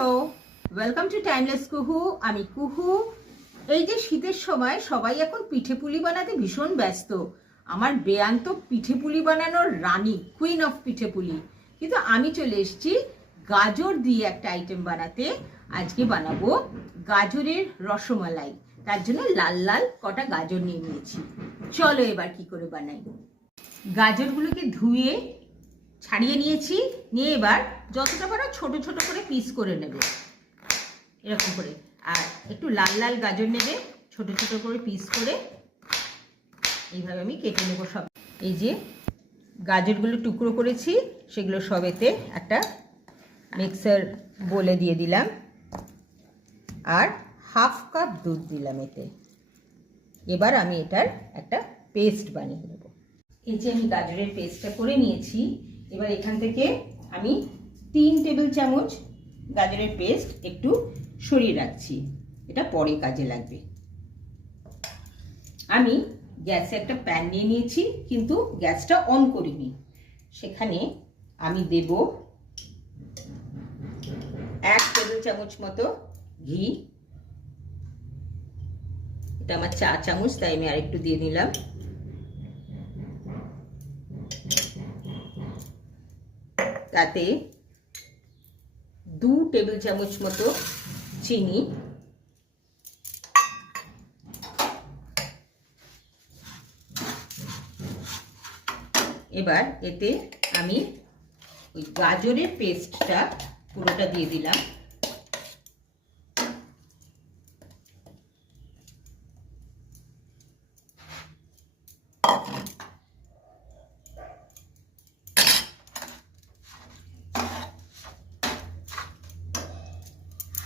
Hello, welcome to timeless কুহু। আমি কুহু। এই যে শীতের সময় সবাই এখন পিঠে পুলি বানাতে ভীষণ ব্যস্ত। আমার বেয়ান তো পিঠে পুলি বানানোর রানী, কুইন অফ পিঠে পুলি। কিন্তু আমি চলে এসেছি গাজর দিয়ে একটা আইটেম বানাতে। আজকে বানাবো গাজরের রসমালাই। তার জন্য লাল লাল কটা গাজর নিয়ে নিয়েছি। চলো এবার কি করে বানাই। গাজরগুলোকে ধুয়ে ছাড়িয়ে নিয়েছি, নিয়ে এবার যতটা পারো ছোট ছোট করে পিস করে নেবে এরকম করে। আর একটু লাল লাল গাজর নেবে, ছোট ছোট করে পিস করে এইভাবে আমি কেটে নেবো সব। এই যে গাজরগুলো টুকরো করেছি সেগুলো সব এতে একটা মিক্সার বোলে দিয়ে দিলাম, আর হাফ কাপ দুধ দিলাম এতে। এবার আমি এটার একটা পেস্ট বানিয়ে নেব। এই যে আমি গাজরের পেস্টটা করে নিয়েছি। এবার এখান থেকে আমি 3 টেবিল চামচ গাজরের পেস্ট একটু সরিয়ে রাখছি, এটা পরে কাজে লাগবে। আমি গ্যাসে একটা প্যান নিয়ে নিয়েছি, কিন্তু গ্যাসটা অন করিনি। সেখানে আমি দেব 1 টেবিল চামচ মতো ঘি। এটা আমার 4 চামচ, তাই আমি আরেকটু দিয়ে দিলাম। তাতে 2 টেবিল চামচ মতো চিনি, এবার এতে আমি ওই গাজরের পেস্টটা পুরোটা দিয়ে দিলাম।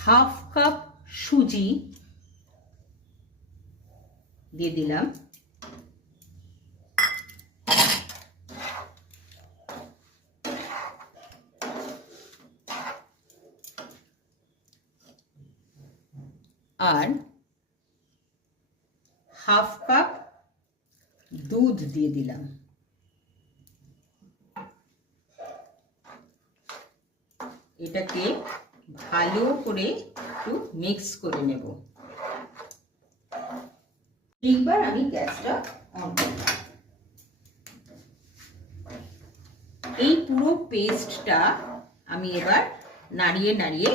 হাফ কাপ সুজি দিয়ে দিলাম। আর হাফ কাপ দুধ দিয়ে দিলাম। এটাকে ভালো করে একটু মিক্স করে নেব। এইবার আমি গ্যাসটা অন করব। এই পুরো পেস্টটা আমি এবার নাড়িয়ে নাড়িয়ে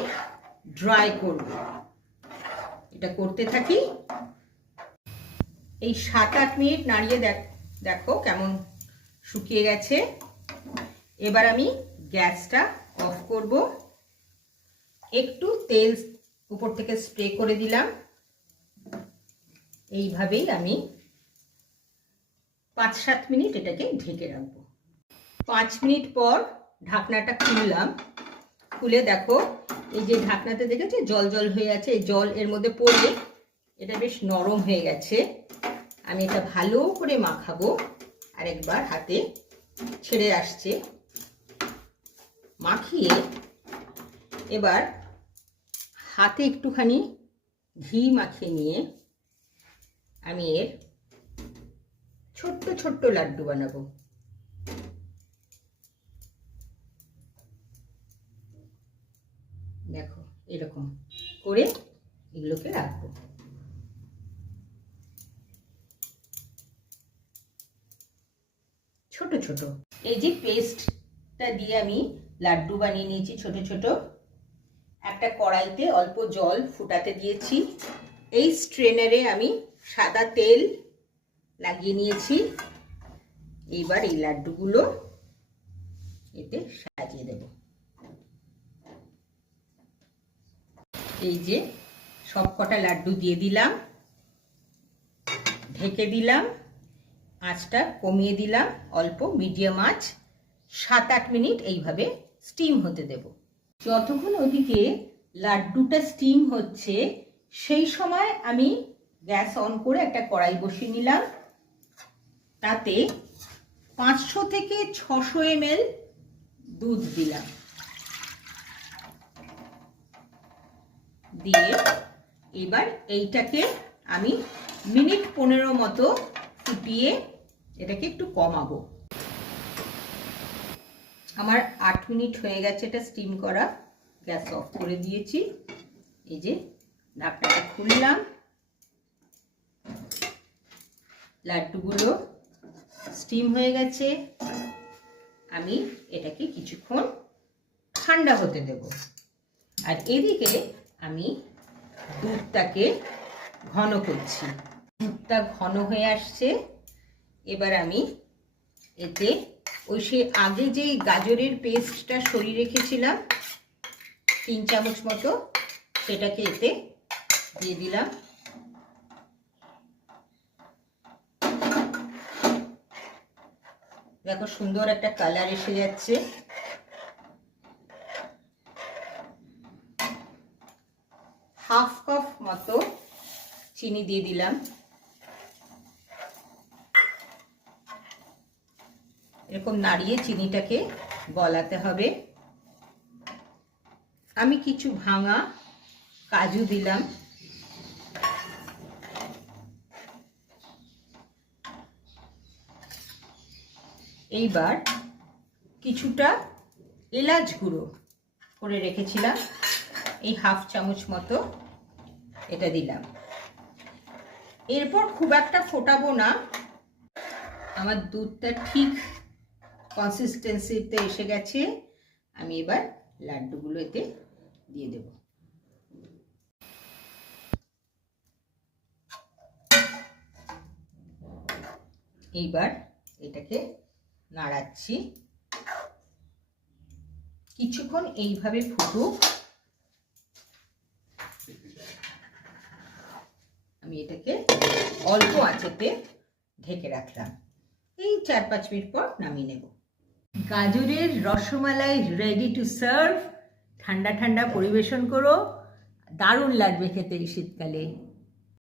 ড্রাই করব। এটা করতে থাকি। এই 7-8 মিনিট নাড়িয়ে দেখো কেমন শুকিয়ে গেছে। এবার আমি গ্যাসটা অফ করব। একটু তেল উপর থেকে স্প্রে করে দিলাম। এইভাবেই আমি 5-7 মিনিট এটাকে ঢেকে রাখবো। 5 মিনিট পর ঢাকনাটা খুললাম। খুলে দেখো, এই যে ঢাকনাতে দেখেছো জল জল হয়ে আছে, এই জল এর মধ্যে পড়ে এটা বেশ নরম হয়ে গেছে। আমি এটা ভালো করে মাখাবো। আরেকবার হাতে ছেড়ে আসছে। মাখিয়ে এবার হাতে একটুখানি ঘি মাখিয়ে নিয়ে আমি এর ছোট্ট ছোট্ট লাড্ডু বানাবো। দেখো এরকম করে এগুলোকে রাখবো। ছোট ছোট এই যে পেস্টটা দিয়ে আমি লাড্ডু বানিয়ে নিয়েছি ছোট ছোট। একটা কড়াইতে অল্প জল ফুটাতে দিয়েছি। এই স্ট্রেনারে আমি সাদা তেল লাগিয়ে নিয়েছি। এইবার এই লাড্ডুগুলো এতে সাজিয়ে দেব। এই যে সব কটা লাড্ডু দিয়ে দিলাম, ঢেকে দিলাম। আঁচটা কমিয়ে দিলাম অল্প, মিডিয়াম আঁচ। 7-8 মিনিট এইভাবে স্টিম হতে দেব। যতক্ষণ ওদিকে লাড্ডুটা স্টিম হচ্ছে সেই সময় আমি গ্যাস অন করে একটা কড়াই বসিয়ে নিলাম। তাতে 500 থেকে 600 ml দুধ দিলাম। দিয়ে এবার এইটাকে আমি মিনিট 15 মতো ফুটিয়ে এটাকে একটু কমাবো। আমার 8 মিনিট হয়ে গেছে এটা স্টিম করা। গ্যাস অফ করে দিয়েছি। এই যে ঢাকনাটা খুললাম, লাড্ডুগুলো স্টিম হয়ে গেছে। আমি এটাকে কিছুক্ষণ ঠান্ডা হতে দেব। আর এদিকে আমি দুধটাকে ঘন করছি। দুধটা ঘন হয়ে আসছে। এবার আমি এতে ওই সে আগে যে গাজরের পেস্টটা সরিয়ে রেখেছিলাম 3 চামচ মতো, সেটাকে এতে দিয়ে দিলাম। দেখো সুন্দর একটা কালার এসে যাচ্ছে। হাফ কাপ মতো চিনি দিয়ে দিলাম। এরকম নাড়িয়ে চিনিটাকে গলাতে হবে। আমি কিছু ভাঙা কাজু দিলাম। এইবার কিছুটা এলাচ গুঁড়ো করে রেখেছিলাম, এই হাফ চামচ মতো এটা দিলাম। এরপর খুব একটা ফোটাবো না। আমার দুধটা ঠিক কনসিস্টেন্সিতে এসে গেছে। আমি এবার লাড্ডুগুলো এতে দিয়ে দেব। এইবার এটাকে নাড়াচ্ছি। কিছুক্ষণ এইভাবে ফুটুক। আমি এটাকে অল্প আঁচেতে ঢেকে রাখলাম। এই 4-5 মিনিট পর নামিয়ে নেব। গাজরের রসমালাই রেডি টু সার্ভ। ঠান্ডা ঠান্ডা পরিবেশন করো, দারুণ লাগবে খেতে এই শীতকালে।